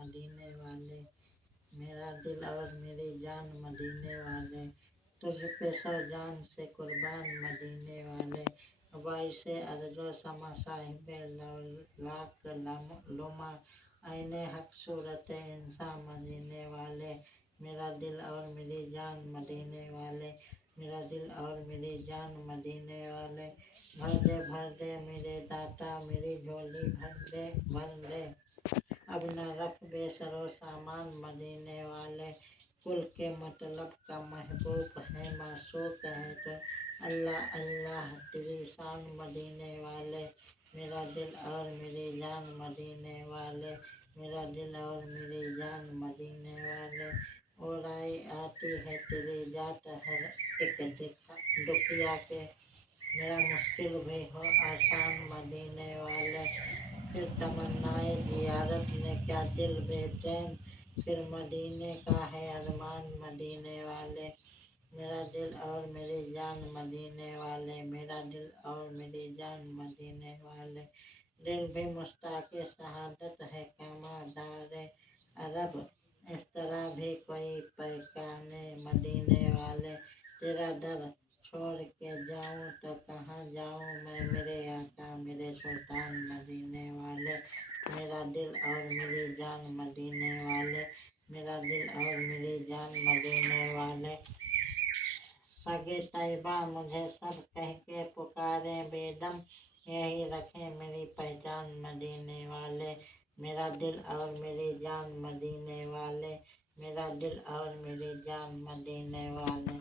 مدینے والے، میرا دل اور میری جان مدینے والے، تجھ پہ سر جان سے قربان مدینے والے، باعث ارج و سما صاحب لاکھ لما، عین حق صورت انسان مدینے والے، میرا دل اور میری جان مدینے والے، میرا دل اور میری جان مدینے والے، بھر دے میرے داتا میری جھولی بھر دے، اب نہ رکھ بے سر و سامان مدینے والے، کل کے مطلب کا محبوب ہے معشوق ہے تو، اللہ اللہ تیری شان مدینے والے، میرا دل اور میری جان مدینے والے، میرا دل اور میری جان مدینے والے، اورائی آتی ہے تیری ذات ہر ایک دکھیا کے، میرا مشکل بھی ہو آسان مدینے والے، پھر تمنائے زیارت نے کیا دل بے چین، پھر مدینے کا ہے ارمان مدینے والے، میرا دل اور میری جان مدینے والے، میرا دل اور میری جان مدینے والے، دل بھی مشتاق شہادت ہے کعبہ دار عرب، اس طرح بھی کوئی پیکانے مدینے والے، تیرا در چھوڑ کے جاؤں تو کہاں جاؤں میں میرے آقا میرے سلطان مدینے والے، میرا دل اور میری جان مدینے والے، میرا دل اور میری جان مدینے والے، سگے طیبہ مجھے سب کہہ کے پکارے بے دم، یہی رکھے میری پہچان مدینے والے، میرا دل اور میری جان مدینے والے، میرا دل اور میری جان مدینے والے۔